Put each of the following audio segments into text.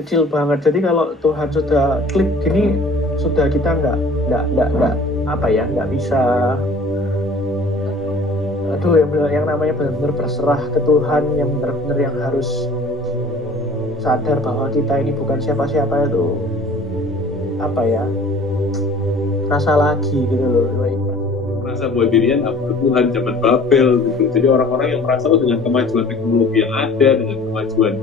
kecil banget. Jadi kalau Tuhan sudah klik gini, sudah kita nggak apa ya, nggak bisa, aduh, yang namanya benar-benar berserah ke Tuhan, yang benar-benar yang harus sadar bahwa kita ini bukan siapa-siapa, itu apa ya, rasa lagi gitu loh. Merasa bahwa dirinya nggak perlu Tuhan, zaman Babel gitu. Jadi orang-orang yang merasa dengan kemajuan teknologi yang ada, dengan kemajuan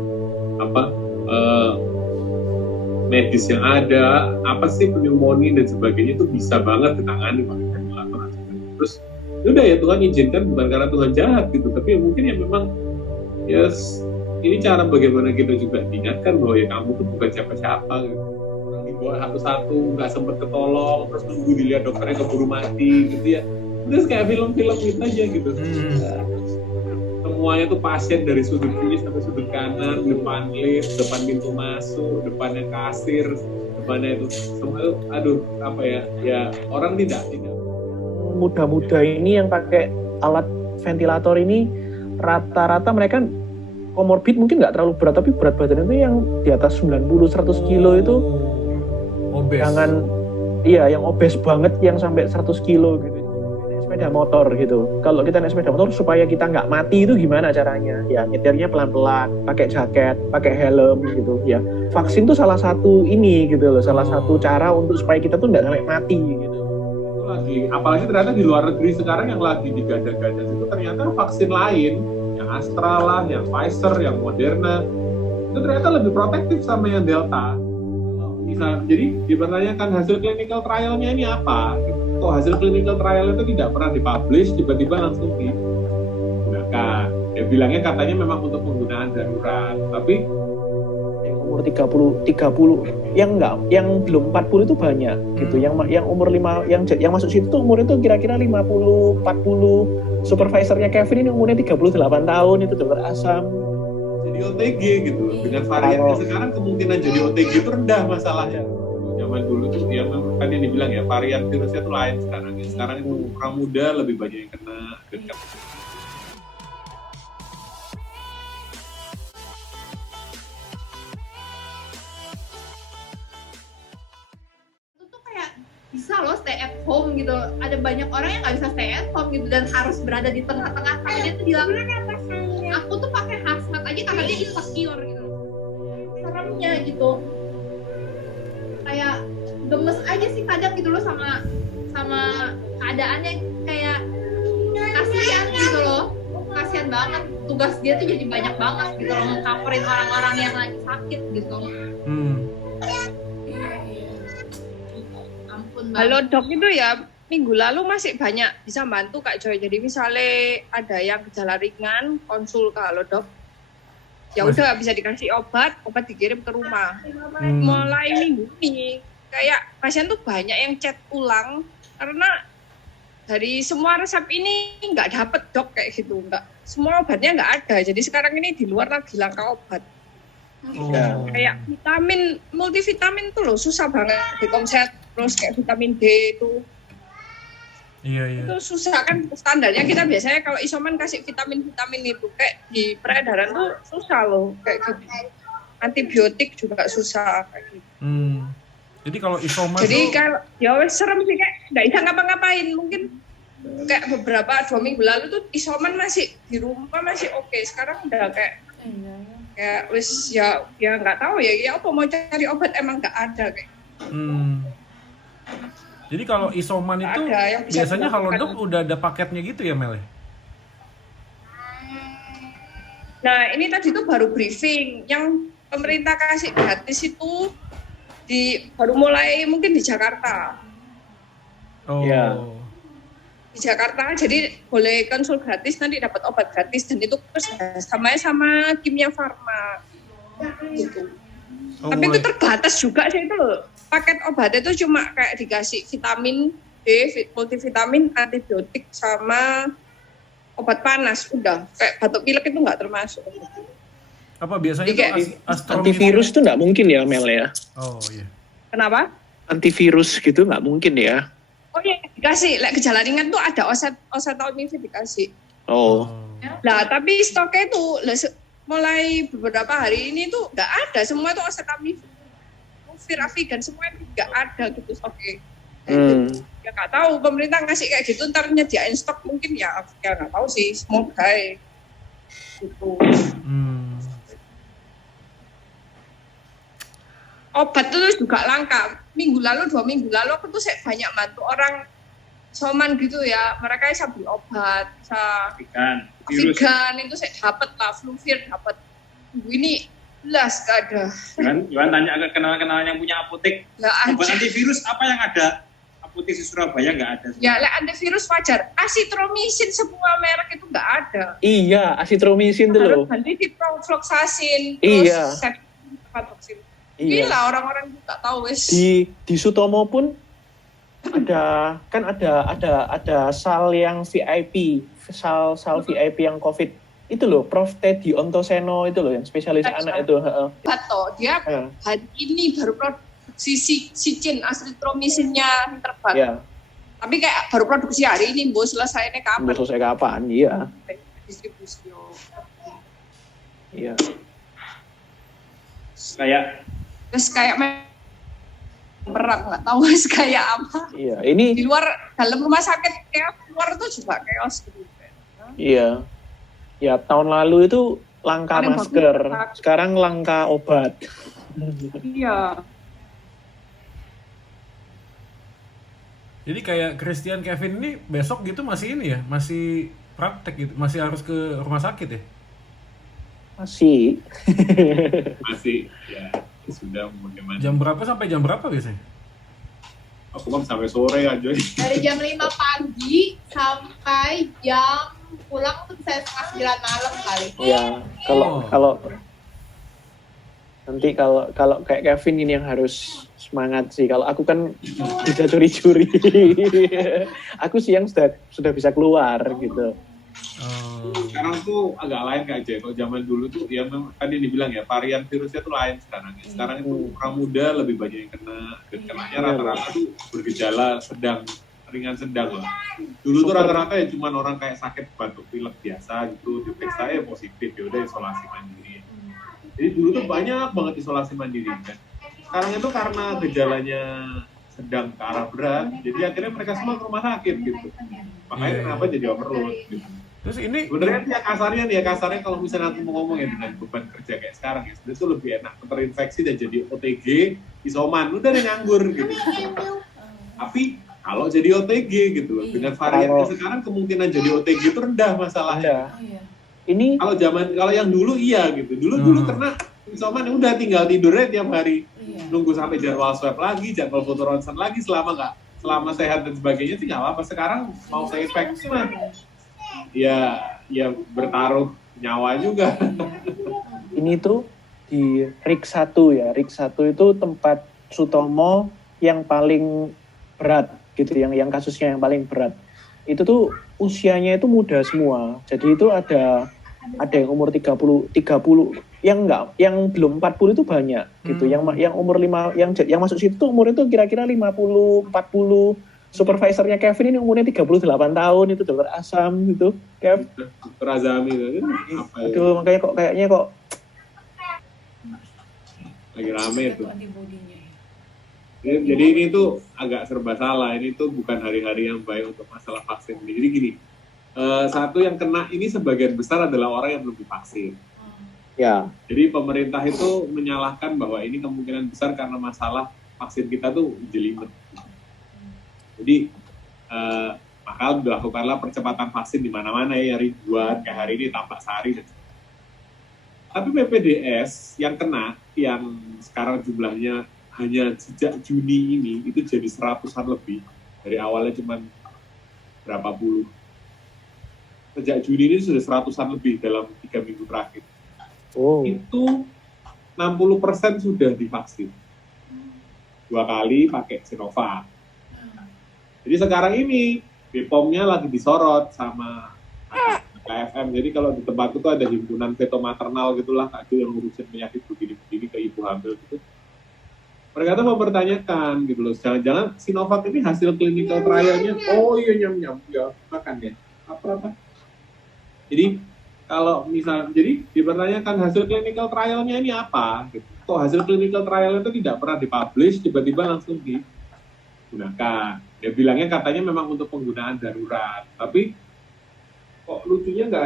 medis yang ada, apa sih pneumonia dan sebagainya itu bisa banget ditangani pakai ventilator. Terus udah ya Tuhan izinkan, bukan karena Tuhan jahat gitu, tapi ya mungkin ya memang ini cara bagaimana kita juga diingatkan bahwa ya kamu tuh bukan siapa-siapa gitu. Orang dibawa satu-satu nggak sempet ketolong, terus nunggu dilihat dokternya keburu mati gitu ya. Terus kayak film-film gitu aja gitu. Semuanya tuh pasien dari sudut kiri sampai sudut kanan, depan lift, depan pintu masuk, depannya kasir, depannya itu semua itu, aduh apa ya orang tidak muda-muda ini yang pakai alat ventilator ini rata-rata mereka komorbid, mungkin nggak terlalu berat, tapi berat badan itu yang di atas 90-100 kilo itu obes. Yang obes banget, yang sampai 100 kilo gitu. Sepeda motor gitu. Kalau kita naik sepeda motor supaya kita nggak mati itu gimana caranya? Ya nyetirnya pelan-pelan, pakai jaket, pakai helm gitu. Ya vaksin tuh salah satu ini gitu loh, salah satu cara untuk supaya kita tuh nggak sampai mati gitu. Lagi, apalagi ternyata di luar negeri sekarang yang lagi digadang-gadang itu ternyata vaksin lain, yang Astra lah, yang Pfizer, yang Moderna, itu ternyata lebih protektif sama yang Delta. Jadi dipertanyakan hasil clinical trial-nya ini apa? Kok hasil clinical trial itu tidak pernah dipublish, tiba-tiba langsung digunakan. Ya bilangnya katanya memang untuk penggunaan darurat, tapi yang umur 30 yang enggak, yang belum 40 itu banyak gitu. Yang umur 5 yang masuk situ tuh umur itu kira-kira 50 40. Supervisornya Kevin ini umurnya 38 tahun, itu dokter Asam. Jadi OTG gitu. Dengan variannya sekarang kemungkinan jadi OTG itu rendah masalahnya. Zaman dulu tuh ya kan yang dibilang ya varian virusnya tuh lain sekarang. Sekarang itu orang muda lebih banyak yang kena. Itu tuh kayak bisa loh stay at home gitu. Ada banyak orang yang nggak bisa stay at home gitu dan harus berada di tengah-tengah. Karena dia tuh bilang, aku tuh pakai hazmat aja karena dia insecure gitu. Seremnya gitu. Kayak gemes aja sih kadang gitu loh sama keadaannya, kayak kasihan gitu loh, kasihan banget. Tugas dia tuh jadi banyak banget gitu loh, nge-coverin orang-orang yang lagi sakit gitu. Ampun banget. Halo dok, itu ya minggu lalu masih banyak bisa bantu Kak Joy. Jadi misalnya ada yang gejala ringan, konsul ke Halo Dok. Ya udah bisa dikasih obat dikirim ke rumah. Mulai minggu ini kayak pasien tuh banyak yang chat ulang karena dari semua resep ini nggak dapet dok kayak gitu, nggak semua obatnya nggak ada. Jadi sekarang ini di luar lagi langka obat. Kayak vitamin, multivitamin tuh loh susah banget di komset, terus kayak vitamin D itu. Iya. Itu susah kan, standarnya kita biasanya kalau isoman kasih vitamin itu kayak di peredaran tuh susah loh kayak gitu. Antibiotik juga susah kayak gitu. Jadi kalau isoman jadi kalau ya serem sih, kayak nggak bisa ngapa-ngapain. Mungkin kayak beberapa 2 minggu lalu tuh isoman masih di rumah masih oke. Sekarang udah kayak wis ya nggak tahu ya apa mau cari obat emang nggak ada kayak. Jadi kalau isoman itu biasanya kalau dok udah ada paketnya gitu ya Mel? Nah ini tadi tuh baru briefing yang pemerintah kasih gratis itu baru mulai mungkin di Jakarta. Di Jakarta jadi boleh konsul gratis, nanti dapat obat gratis dan itu sama Kimia Farma gitu. Tapi itu terbatas juga sih itu loh. Paket obat itu cuma kayak dikasih vitamin D, multivitamin, antibiotik sama obat panas, udah. Kayak batuk pilek itu nggak termasuk. Apa biasanya itu antivirus tuh nggak mungkin ya Mel ya? Oh iya. Kenapa? Antivirus gitu nggak mungkin ya? Oh iya dikasih, gejala ringan tuh ada oseltamivir dikasih. Oh. Lah tapi stoknya itu mulai beberapa hari ini tuh nggak ada, semua itu oseltamivir, avigan, semua itu nggak ada gitu stoknya. Ya nggak tahu pemerintah ngasih kayak gitu ntar nyediain stok mungkin ya nggak tahu sih, semoga gitu. Obat itu juga langka. 2 minggu lalu aku tuh banyak bantu orang soman gitu ya, mereka bisa beli obat, bisa avigan itu saya dapat lah, fluvir dapat. Ini jelas gak ada. Iwan tanya ke kenalan yang punya apotek, obat antivirus apa yang ada? Apotek di Surabaya nggak ada. Ya, antivirus wajar. Asitromisin semua merek itu nggak ada. Iya, asitromisin tuh loh. Nanti diprofloxacin, iya. Ceftriaxone. Iya. Gila orang-orang nggak tahu wes. Di Sutomo pun ada sal yang VIP, sal VIP yang COVID itu loh, Prof. Teddy Ontoseno itu loh yang spesialis anak itu. Bato, dia hari ini baru produksi sicin asitromisinnya terbaru. Iya. Tapi kayak baru produksi hari ini, Bu, selesainya kapan? Selesai kapan? Iya. Distribusi. Iya. Kayak perang, nggak tahu kayak apa. Iya, ini di luar, dalam rumah sakit kayak luar itu juga chaos gitu. Iya. Ya, tahun lalu itu langka masker, sekarang langka obat. Iya. Jadi kayak Christian Kevin ini besok gitu masih ini ya, masih praktek gitu, masih harus ke rumah sakit ya? Masih, ya sudah bagaimana. Jam berapa sampai jam berapa biasanya? Aku kan sampai sore aja. Dari jam 5 pagi sampai jam pulang tuh bisa 8:30 malam kali. Iya, kalau kayak Kevin ini yang harus semangat sih. Kalau aku kan bisa curi-curi. Aku siang sudah bisa keluar gitu. Sekarang tuh agak lain Kak Jay. Kalau zaman dulu tuh ya memang tadi dibilang ya varian virusnya tuh lain sekarang. Sekarang itu orang muda lebih banyak yang kena, dan kenanya rata-rata tuh bergejala sedang, ringan sedang lah. Dulu tuh rata-rata ya cuma orang kayak sakit batuk pilek biasa gitu, diperiksa ya positif, ya udah isolasi mandiri. Jadi dulu tuh banyak banget isolasi mandiri kan. Sekarang itu karena gejalanya sedang ke arah berat, jadi akhirnya mereka semua ke rumah sakit gitu. Makanya kenapa jadi overload gitu. Terus ini sebenarnya kasarnya kalau misalnya aku mau ngomong ya dengan beban kerja kayak sekarang ya, sebenarnya itu lebih enak terinfeksi dan jadi OTG, isoman, udah deh nganggur gitu. Tapi kalau jadi OTG gitu, dengan variannya sekarang kemungkinan jadi OTG itu rendah masalahnya. Ini kalau yang dulu iya gitu, dulu kena isoman udah tinggal tidurnya tiap hari, nunggu sampai jadwal swab lagi, jadwal foto ronsen lagi, selama sehat dan sebagainya sih nggak apa-apa. Sekarang mau saya infeksi mah ya bertaruh nyawa juga. Ini tuh di RIK 1 ya, RIK 1 itu tempat Sutomo yang paling berat gitu, yang kasusnya yang paling berat. Itu tuh usianya itu muda semua. Jadi itu ada yang umur 30, yang belum 40 itu banyak gitu. Yang umur 5 yang masuk situ tuh umur itu kira-kira 50, 40. Supervisornya Kevin ini umurnya 38 tahun, itu dokter Asam gitu. Kev. Dokter Azami itu apa ya? Aduh, makanya kayaknya lagi rame itu. Jadi ini tuh agak serba salah. Ini tuh bukan hari-hari yang baik untuk masalah vaksin ini. Jadi gini, satu yang kena ini sebagian besar adalah orang yang belum divaksin. Ya. Jadi pemerintah itu menyalahkan bahwa ini kemungkinan besar karena masalah vaksin kita tuh jelimet. Jadi maka dilakukanlah percepatan vaksin di mana-mana ya, ribuan kayak hari ini Tambak Sari. Tapi PPDS yang kena, yang sekarang jumlahnya hanya sejak Juni ini itu jadi 100-an lebih. Dari awalnya cuma berapa puluh. Sejak Juni ini sudah 100-an lebih dalam 3 minggu terakhir. Itu 60% sudah divaksin. 2 kali pakai Sinovac. Jadi sekarang ini BPOM-nya lagi disorot sama KFM. Jadi kalau di tempat itu ada himpunan veto maternal gitulah, Kak Jo, yang ngurusin penyakit begini-begini ke ibu hamil gitu. Mereka tuh mempertanyakan gitu loh, jangan-jangan Sinovac ini hasil clinical trial-nya, oh iya nyam-nyam, ya makan ya, apa-apa. Jadi kalau misal, jadi dipertanyakan hasil clinical trial-nya ini apa? Gitu. Kok hasil clinical trial itu tidak pernah dipublish, tiba-tiba langsung digunakan. Dia bilangnya katanya memang untuk penggunaan darurat, tapi kok lucunya nggak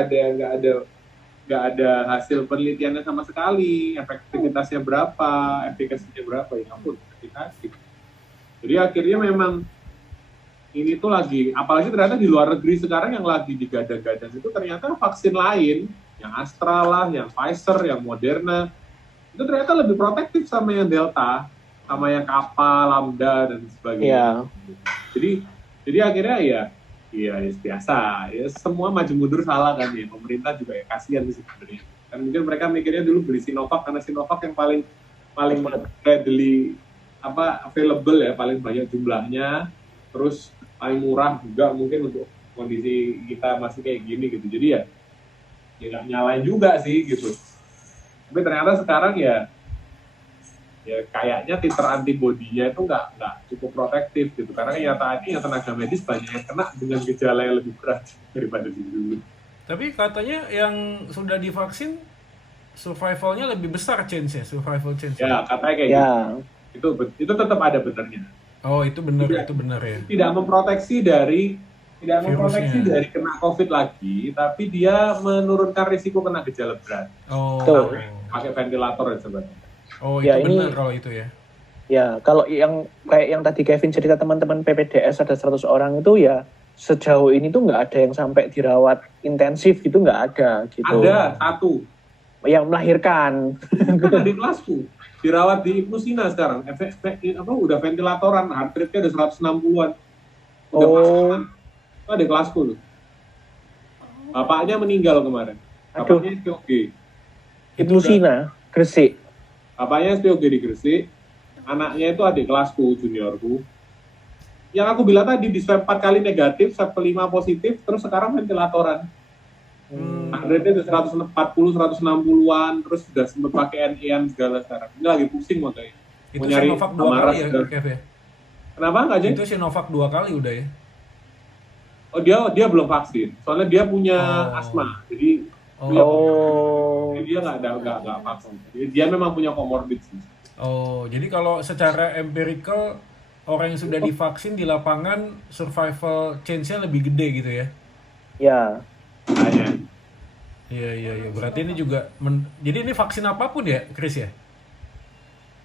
ada hasil penelitiannya sama sekali, efektivitasnya berapa, efikasinya berapa, ya ampun, efikasi. Jadi akhirnya memang ini tuh lagi, apalagi ternyata di luar negeri sekarang yang lagi digadang-gadang itu ternyata vaksin lain, yang Astra lah, yang Pfizer, yang Moderna, itu ternyata lebih protektif sama yang Delta, sama yang Kappa, Lambda, dan sebagainya. Jadi akhirnya ya biasa, ya semua maju mundur salah kan ya, pemerintah juga ya kasihan sih sebenarnya. Kan mungkin mereka mikirnya dulu beli Sinovac karena Sinovac yang paling readily available ya, paling banyak jumlahnya, terus paling murah juga mungkin untuk kondisi kita masih kayak gini gitu. Jadi ya nggak nyalain juga sih gitu. Tapi ternyata sekarang ya kayaknya titer antibodinya itu nggak cukup protektif gitu. Karena nyataannya tenaga medis banyak yang kena dengan gejala yang lebih berat daripada dulu. Tapi katanya yang sudah divaksin survivalnya lebih besar chance-nya, survival chance. Ya, katanya kayak gitu. Itu tetap ada benernya. Oh, itu benar ya. Tidak memproteksi dari kena COVID lagi, tapi dia menurunkan risiko kena gejala berat. Oh. Pakai ventilator sebenarnya. Oh, itu benar kalau itu ya. Ya, kalau yang kayak yang tadi Kevin cerita teman-teman PPDS ada 100 orang itu ya sejauh ini tuh nggak ada yang sampai dirawat intensif gitu, nggak ada gitu. Ada satu yang melahirkan. Kan di kelasku dirawat di Ibnu Sina sekarang, udah ventilatoran, heart rate-nya udah 160-an. Udah pasangan. Itu ada kelasku loh. Bapaknya meninggal kemarin. Bapaknya SPOG. Ibnu Sina, Gresik. Bapaknya SPOG di Gresik. Anaknya itu adik kelasku, juniorku. Yang aku bilang tadi, di swab 4 kali negatif, swab 5 positif, terus sekarang ventilatoran. Rate-nya udah 140, 160-an, terus udah sempet pakai NE-an segala sekarang. Ini lagi pusing makanya. Itu Sinovac 2 kali ya, Kev ya? Kenapa nggak, Jen? Itu Sinovac 2 kali udah ya? Oh, dia belum vaksin. Soalnya dia punya asma. Jadi dia nggak vaksin. Jadi dia memang punya comorbid sih. Oh, jadi kalau secara empirical orang yang sudah divaksin di lapangan survival chance-nya lebih gede gitu ya? Ya. Iya. Berarti ini juga, jadi ini vaksin apapun ya, Chris ya?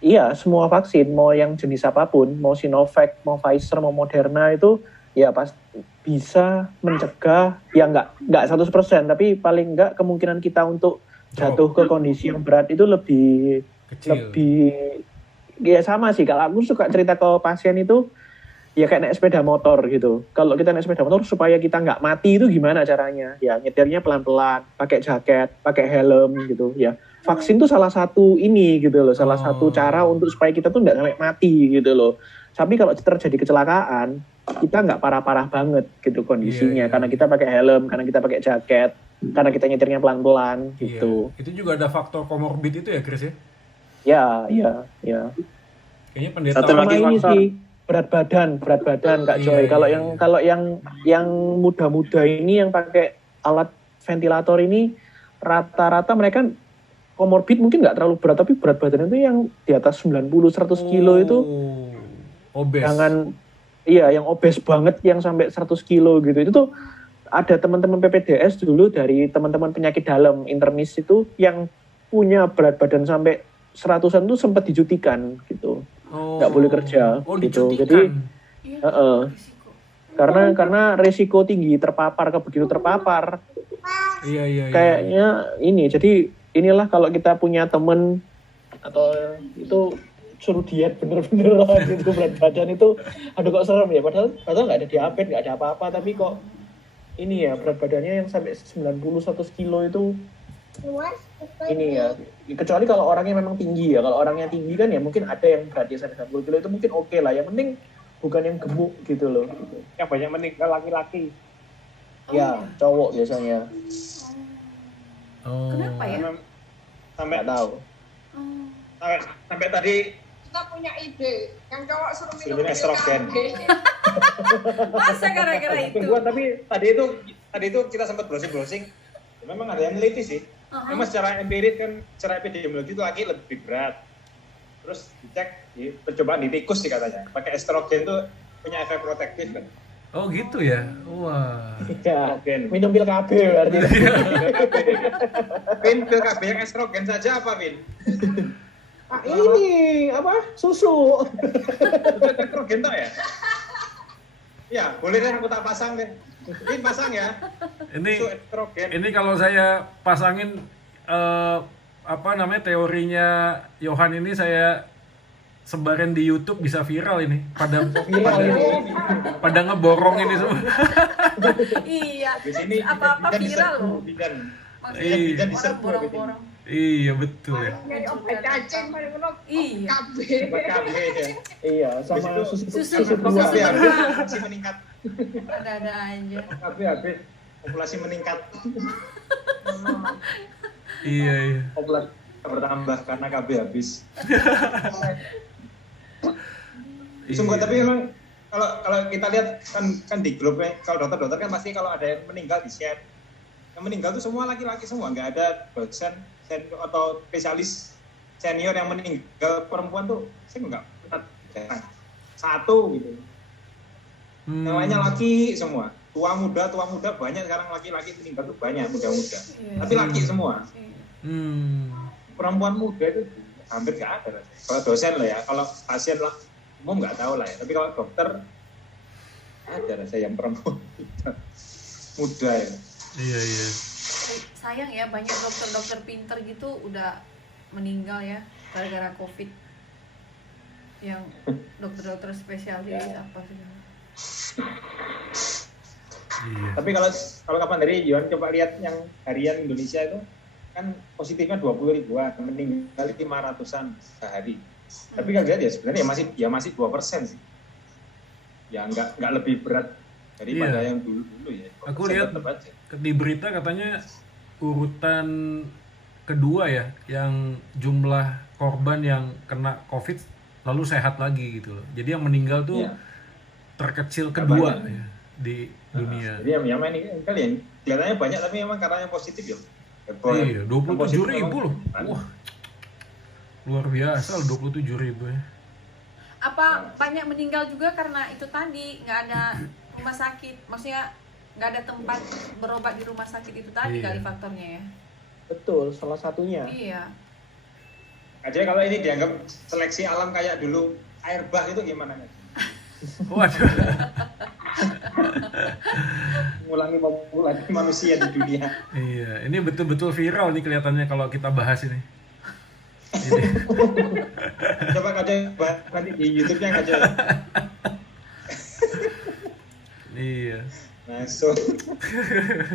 Iya, semua vaksin, mau yang jenis apapun, mau Sinovac, mau Pfizer, mau Moderna itu ya pasti bisa mencegah, ya nggak 100%, tapi paling nggak kemungkinan kita untuk jatuh ke kondisi yang berat itu lebih kecil. Ya sama sih, kalau aku suka cerita ke pasien itu, ya kayak naik sepeda motor gitu. Kalau kita naik sepeda motor supaya kita nggak mati itu gimana caranya? Ya nyetirnya pelan-pelan, pakai jaket, pakai helm gitu. Ya vaksin tuh salah satu ini gitu loh, salah satu cara untuk supaya kita tuh nggak sampai mati gitu loh. Tapi kalau terjadi kecelakaan, kita nggak parah-parah banget gitu kondisinya, karena kita pakai helm, karena kita pakai jaket, karena kita nyetirnya pelan-pelan gitu. Itu juga ada faktor komorbid itu ya, Chris ya? Ya. Kayaknya pendeta Satu lagi ini sih. berat badan Kak Joy. Kalau yang muda-muda ini yang pakai alat ventilator ini rata-rata mereka komorbid mungkin nggak terlalu berat, tapi berat badan itu yang di atas 90-100 kilo itu obes. Yang obes banget yang sampai 100 kilo gitu. Itu tuh ada teman-teman PPDS dulu dari teman-teman penyakit dalam internis itu yang punya berat badan sampai 100-an tuh sempat dijutikan gitu. Nggak boleh kerja gitu. Jadi karena resiko tinggi begitu terpapar. Iya. Kayaknya ini. Jadi inilah kalau kita punya temen atau itu suruh diet bener-bener lah gitu, berat badan itu aduh kok serem ya, padahal nggak ada diabetes, nggak ada apa-apa, tapi kok ini ya berat badannya yang sampai 90-100 kilo itu ini ya, kecuali kalau orangnya memang tinggi ya. Kalau orangnya tinggi kan ya mungkin ada yang beratnya sampai 90 kilo itu mungkin oke lah. Yang penting bukan yang gemuk gitu loh. Yang banyak meninggal laki-laki. Ya, cowok biasanya. Kenapa ya? Sampai nggak tahu. Sampai tadi Kita punya ide, yang cowok suruh minum estrogen. Masa gara-gara itu? Tungguan, tapi tadi itu kita sempat browsing. Memang ada yang neliti sih. Memang secara empirik kan, secara epidemiologi itu laki lebih berat. Terus dicek di percobaan di tikus sih katanya. Pakai estrogen itu punya efek protektif kan. Oh gitu ya. Wah. Ya, minum pil KB berarti. Pin, pil KB yang estrogen saja apa, Pin? Ini apa? Susu. Itu estrogen tak ya? Ya, boleh deh aku tak pasang deh. Pin pasang ya. Susu estrogen. Ini kalau saya pasangin teorinya Yohan ini saya sebarin di YouTube bisa viral ini. Pada ngeborong ini semua. Iya. Di sini Apa-apa viral loh. Maksudnya bidan diserbu. Borong-borong. Iya betul ya. Jadi obat cacing paling menok. Iya. KB. Iya, sama susu Populasi buah. masih meningkat. Ada-ada aja. Habis populasi meningkat. Iya. Populasi bertambah karena KB habis. Sungguh, tapi memang kalau kita lihat kan di grup kalau dokter kan pasti kalau ada yang meninggal di share. Yang meninggal itu semua laki-laki semua, nggak ada dosen atau spesialis senior yang meninggal perempuan tuh saya nggak pernah satu gitu. Yang lainnya laki semua, tua muda banyak sekarang laki-laki meninggal tuh banyak muda-muda, tapi laki semua. Perempuan muda itu hampir nggak ada. Kalau dosen lah ya, kalau pasien lah umum nggak tahu lah ya, tapi kalau dokter ada rasa yang perempuan muda ya. Iya. Sayang ya, banyak dokter-dokter pinter gitu udah meninggal ya gara-gara COVID. Yang dokter-dokter spesialis apa segala. Iya. Tapi kalau kapan dari Yohan coba lihat yang harian Indonesia itu kan positifnya 20 ribuan, meninggal 500-an sehari. Tapi kalau lihat ya sebenarnya masih 2% sih. Ya nggak lebih berat daripada yang dulu ya. Aku lihat di berita katanya urutan kedua ya, yang jumlah korban yang kena COVID lalu sehat lagi gitu loh. Jadi yang meninggal tuh terkecil kedua ya, di dunia. Jadi yang ini kalian kelihatannya banyak tapi memang karena yang positif ya. Iya, 27.000 loh. Wah. Luar biasa loh 27.000 ya. Apa banyak meninggal juga karena itu tadi nggak ada rumah sakit, maksudnya nggak ada tempat berobat di rumah sakit itu tadi kali faktornya ya. Betul, salah satunya. Iya. Aja kalau ini dianggap seleksi alam kayak dulu air bah itu gimana kan? Waduh. Mengulangi populasi manusia di dunia. Iya, ini betul-betul viral nih kelihatannya kalau kita bahas ini. Coba aja nanti di YouTube-nya aja. Iya. Masuk.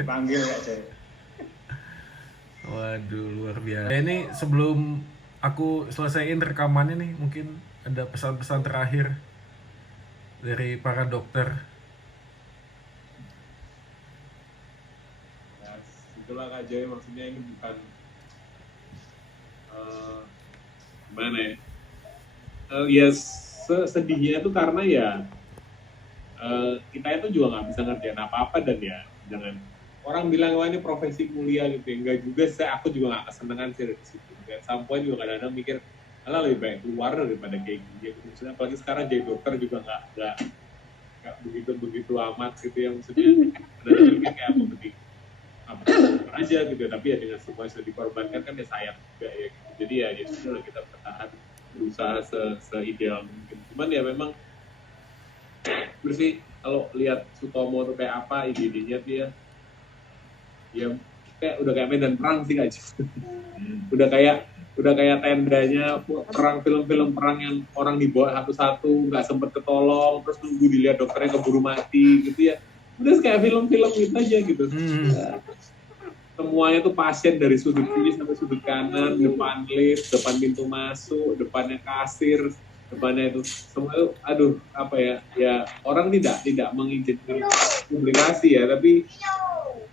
Panggil aja. Waduh, luar biasa. Ini sebelum aku selesaiin rekamannya nih, mungkin ada pesan-pesan terakhir dari para dokter. Ya, itulah Kak Joy, maksudnya ini bukan gimana ya? Ya sedihnya itu karena ya kita itu juga nggak bisa ngerjain apa-apa, dan ya jangan orang bilang wah ini profesi mulia gitu ya, enggak juga sih, aku juga nggak kesenangan sih dari situ. Dan sampai juga kadang-kadang mikir alah lebih baik keluar daripada kayak gini. Maksudnya apalagi sekarang jadi dokter juga nggak begitu amat gitu ya, maksudnya kadang-kadang mikir kayak apa penting apa aja gitu, tapi ya dengan semua yang sudah dikorbankan kan ya sayang juga ya gitu. Jadi ya sudah kita bertahan, berusaha seideal mungkin. Cuman ya memang bersih kalau lihat Sutomo tuh kayak apa ide-idenya dia ya kayak udah kayak medan perang sih Kak. udah kayak tendanya perang, film-film perang yang orang dibawa satu-satu nggak sempet ketolong, terus nunggu dilihat dokternya keburu mati gitu ya. Udah kayak film-film gitu aja gitu. Semuanya tuh pasien dari sudut kiri sampai sudut kanan, depan lift, depan pintu masuk, depannya kasir, depannya itu semua itu aduh apa ya orang tidak mengizinkan publikasi ya, tapi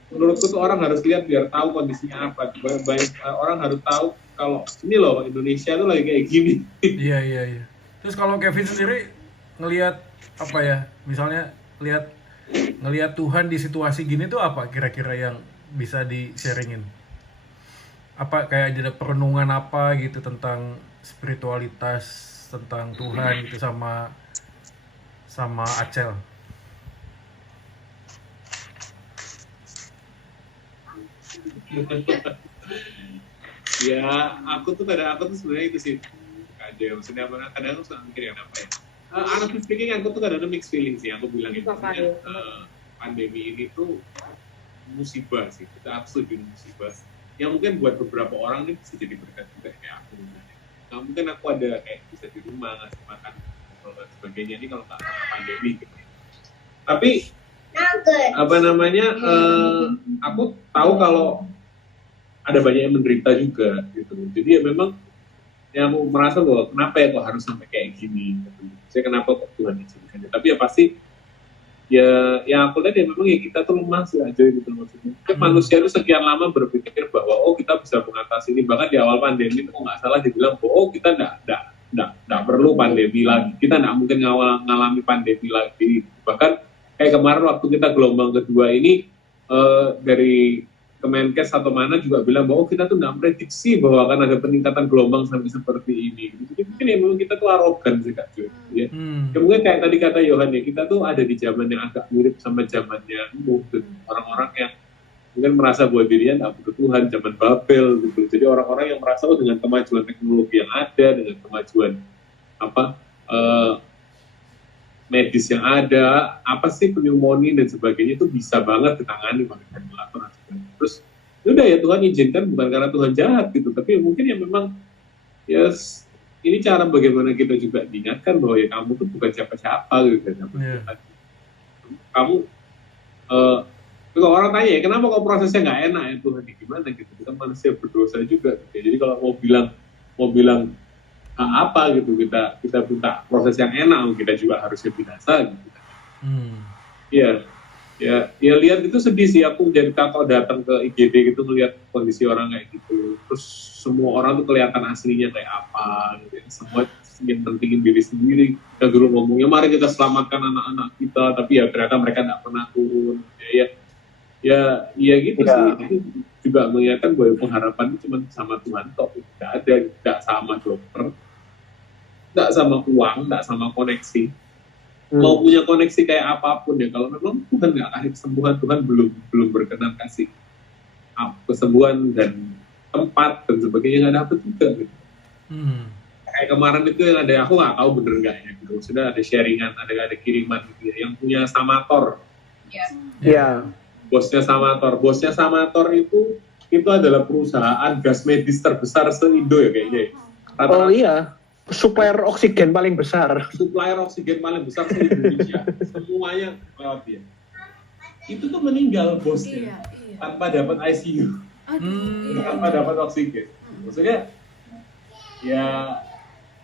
menurutku tuh orang harus lihat biar tahu kondisinya apa. Baik orang harus tahu kalau ini loh Indonesia tuh lagi kayak gini. Iya. Terus kalau Kevin sendiri ngelihat apa ya, misalnya ngelihat Tuhan di situasi gini tuh apa kira-kira yang bisa di-sharingin? Apa kayak ada perenungan apa gitu tentang spiritualitas, tentang Tuhan gitu sama Acel? Ya, aku tuh sebenarnya itu sih ada, maksudnya apa, kadang aku suka mikir apa ya. Honestly speaking, aku tuh kadang mixed feeling sih. Aku bilang itu pandemi ini tuh musibah sih. Kita setuju musibah. Yang mungkin buat beberapa orang ini bisa jadi berkat juga kayak aku. Nah, mungkin aku ada kayak bisa di rumah ngasih makan dan sebagainya ini kalau nggak ada pandemi. Gitu. Tapi apa namanya? Aku tahu kalau ada banyak yang menderita juga gitu. Jadi ya memang yang aku merasa bahwa kenapa ya kok harus sampai kayak gini gitu. Saya kenapa kok Tuhan izinkan. Tapi ya pasti ya yang aku lihat ya memang ya kita tuh lemah sih aja gitu maksudnya. Manusia itu sekian lama berpikir bahwa kita bisa mengatasi ini. Bahkan di awal pandemi itu nggak salah dibilang bahwa kita nggak perlu pandemi lagi. Kita nggak mungkin ngalami pandemi lagi. Bahkan kayak kemarin waktu kita gelombang kedua ini dari Kemenkes atau mana juga bilang bahwa kita tuh nggak prediksi bahwa akan ada peningkatan gelombang sampai seperti ini. Jadi mungkin ya memang kita tuh arogan sih Kak Joy. Ya. Mungkin kayak tadi kata Yohan ya, kita tuh ada di zaman yang agak mirip sama zamannya mungkin orang-orang yang mungkin merasa bahwa dirinya nggak butuh Tuhan, zaman Babel gitu. Jadi orang-orang yang merasa dengan kemajuan teknologi yang ada, dengan kemajuan medis yang ada, apa sih pneumonia dan sebagainya itu bisa banget ditangani pakai ventilator. Terus udah ya Tuhan izinkan bukan karena Tuhan jahat gitu, tapi mungkin ya memang ya ini cara bagaimana kita juga diingatkan bahwa ya kamu tuh bukan siapa-siapa gitu. Kamu kalau orang tanya ya kenapa kok prosesnya nggak enak ya Tuhan, gimana gitu, kita manusia berdosa juga gitu. Jadi kalau mau bilang apa gitu, kita minta proses yang enak, kita juga harusnya binasa gitu. Ya lihat itu sedih sih, aku jadi kalau datang ke IGD gitu ngelihat kondisi orang kayak gitu, terus semua orang tuh kelihatan aslinya kayak apa gitu. Semua yang pentingin diri sendiri. Yang dulu ngomongnya mari kita selamatkan anak-anak kita, tapi ya ternyata mereka nggak pernah turun. Ya gitu sih. Itu juga mengingatkan bahwa pengharapan itu cuma sama Tuhan toh, nggak sama dokter, nggak sama uang, nggak sama koneksi. Mau punya koneksi kayak apapun ya, kalau memang Tuhan nggak kasih kesembuhan, Tuhan belum berkenan kasih kesembuhan dan tempat dan sebagainya, nggak dapet juga gitu. Kayak kemarin itu yang ada, aku nggak tahu bener nggak ya gitu, sudah ada sharingan, ada kiriman gitu ya, yang punya Samator. Iya. Bosnya Samator itu adalah perusahaan gas medis terbesar se-Indo ya kayaknya. Oh iya. Supplier oksigen paling besar se-Indonesia. Semuanya lewat dia. Itu tuh meninggal bosnya tanpa dapat ICU. Tanpa dapat oksigen. Maksudnya ya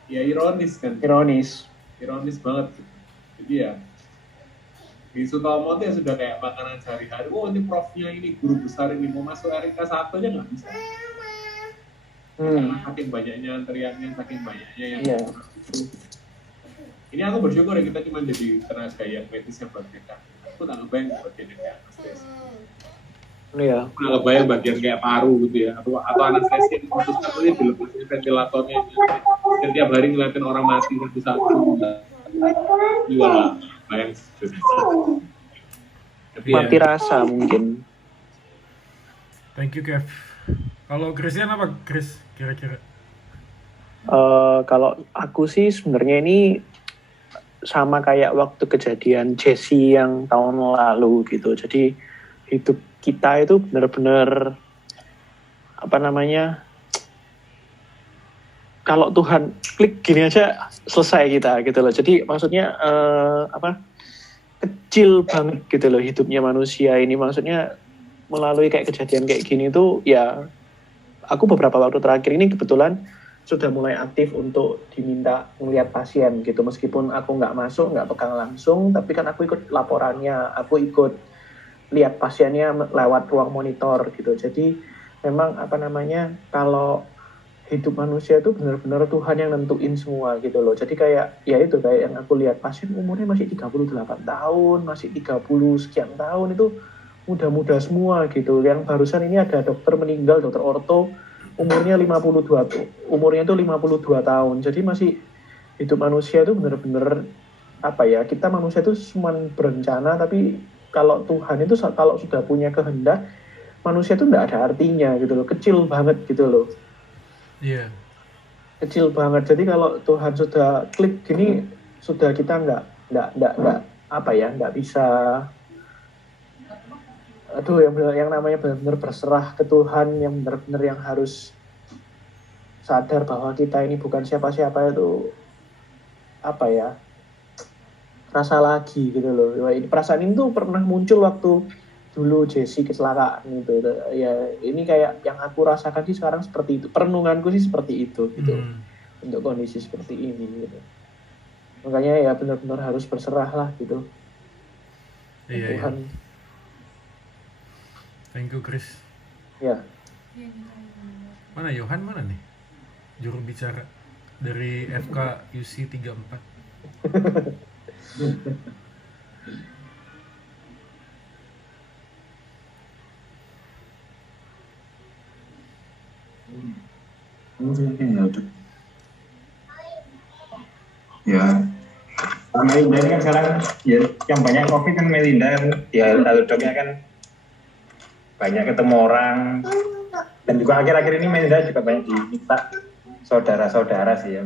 ironis kan. Ironis banget. Jadi ya di Sutomo itu ya sudah kayak makanan sehari-hari. Oh ini profnya ini, guru besar ini, mau masuk RK 1 aja nggak bisa. Karena saking banyaknya antriannya, saking banyaknya yang ini aku bersyukur ya kita cuma jadi tenaga yang medis yang bagian aku tak ngebayang bagian yang kayak anestesi. Aku tak ngebayang bagian kayak paru gitu ya, atau anestesi yang satu-satunya dilepasin ventilatornya, dan tiap hari ngeliatin orang mati satu-satu. Iya, bayang mati rasa mungkin. Thank you Kev. Kalau Christian apa Chris kira-kira? Kalau aku sih sebenarnya ini sama kayak waktu kejadian Jesse yang tahun lalu gitu. Jadi hidup kita itu benar-benar kalau Tuhan klik gini aja selesai kita gitu loh. Jadi maksudnya kecil banget gitu loh hidupnya manusia ini. Maksudnya melalui kayak kejadian kayak gini tuh ya, aku beberapa waktu terakhir ini kebetulan sudah mulai aktif untuk diminta melihat pasien gitu, meskipun aku nggak pegang langsung, tapi kan aku ikut laporannya, aku ikut lihat pasiennya lewat ruang monitor gitu. Jadi memang kalau hidup manusia itu benar-benar Tuhan yang nentuin semua gitu loh. Jadi kayak yang aku lihat pasien umurnya masih 38 tahun, masih 30 sekian tahun, itu muda-muda semua gitu. Yang barusan ini ada dokter meninggal, dokter orto, umurnya 52 tahun. Jadi masih hidup manusia itu benar-benar apa ya, kita manusia itu cuma berencana, tapi kalau Tuhan itu kalau sudah punya kehendak, manusia itu tidak ada artinya gitu loh, kecil banget gitu loh. Iya. Kecil banget. Jadi kalau Tuhan sudah klik gini, sudah kita nggak bisa, yang namanya benar-benar berserah ke Tuhan, yang benar-benar yang harus sadar bahwa kita ini bukan siapa-siapa, itu apa ya, rasa lagi gitu loh. Ini perasaan ini tuh pernah muncul waktu dulu Jessie kecelakaan gitu. Ya ini kayak yang aku rasakan sih sekarang seperti itu. Perenunganku sih seperti itu gitu. Untuk kondisi seperti ini gitu. Makanya ya benar-benar harus berserah lah gitu. Iya, Tuhan. iya. Thank you, Chris. Ya. Mana Yohan mana nih? Juru bicara dari FK UC 34. Ya, Melinda ini kan sekarang ya yang banyak COVID kan Melinda kan, ya lalu doknya kan banyak ketemu orang, dan juga akhir-akhir ini Melinda juga banyak diminta saudara-saudara sih ya.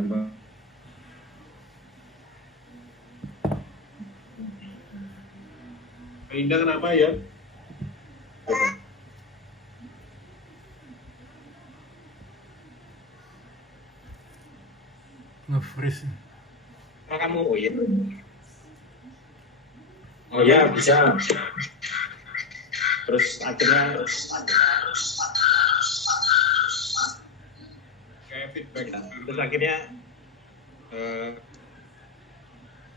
Melinda kenapa ya? Nge-freeze. Kamu oh iya. Oh ya bisa. Terus akhirnya Kayak feedback. terus akhirnya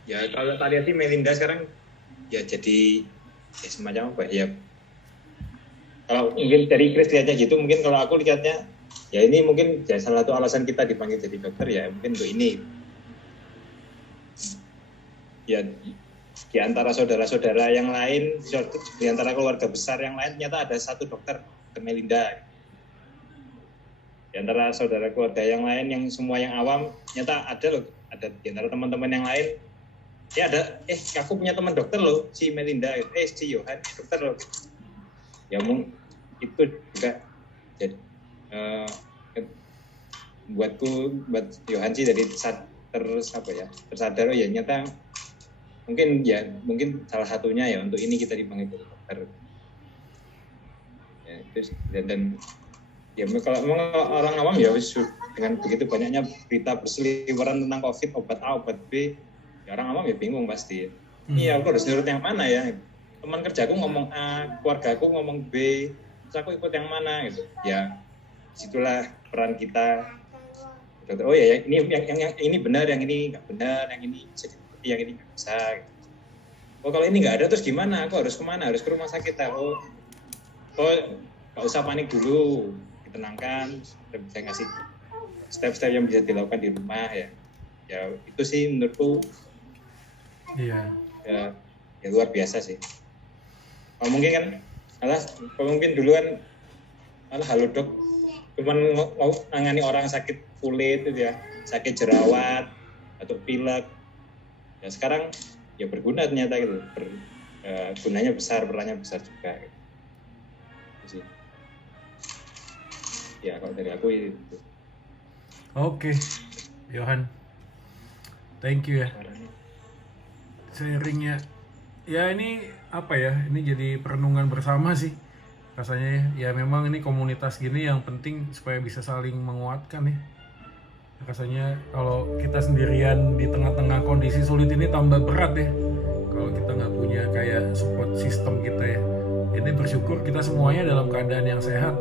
ya kalau tak lihat sih Melinda sekarang ya jadi ya semacam apa ya, kalau mungkin dari Chris lihatnya gitu, mungkin kalau aku lihatnya ya ini mungkin ya salah satu alasan kita dipanggil jadi dokter ya mungkin untuk ini ya, di antara saudara-saudara yang lain, di antara keluarga besar yang lain ternyata ada satu dokter Melinda. Di antara saudara keluarga yang lain yang semua yang awam ternyata ada loh, ada di antara teman-teman yang lain ya ada, aku punya teman dokter loh, si Melinda, si Yohan dokter loh. Ya itu juga jadi buat Yohan sih dari tersadar oh ya nyata mungkin salah satunya ya untuk ini kita dipanggil dokter. Ya, terus dan ya kalau orang awam ya dengan begitu banyaknya berita berseliweran tentang COVID, obat A, obat B, ya orang awam ya bingung pasti. Iya, aku harus nurut yang mana ya? Teman kerjaku ngomong A, keluargaku ngomong B, terus aku ikut yang mana gitu. Ya, situlah peran kita. Oh ya, ini yang ini benar, yang ini nggak benar, yang ini bisa diikuti, yang ini nggak bisa. Gitu. Oh kalau ini nggak ada terus gimana? Aku harus kemana? Harus ke rumah sakit. Oh nggak usah panik dulu, ditenangkan. Saya ngasih step-step yang bisa dilakukan di rumah ya. Ya itu sih menurutku. Iya. Ya luar biasa sih. Kalau mungkin dulu kan halo dok, cuman mau nangani orang sakit kulit itu ya, sakit jerawat atau pilek. Ya sekarang ya berguna ternyata gitu, gunanya besar, perannya besar juga. Gitu. Ya kalau dari aku itu. Oke, Yohan, thank you ya. Sharingnya, ya ini apa ya? Ini jadi perenungan bersama sih rasanya ya. Memang ini komunitas gini yang penting supaya bisa saling menguatkan ya. Rasanya kalau kita sendirian di tengah-tengah kondisi sulit ini tambah berat ya. Kalau kita nggak punya kayak support system kita ya. Ini bersyukur kita semuanya dalam keadaan yang sehat.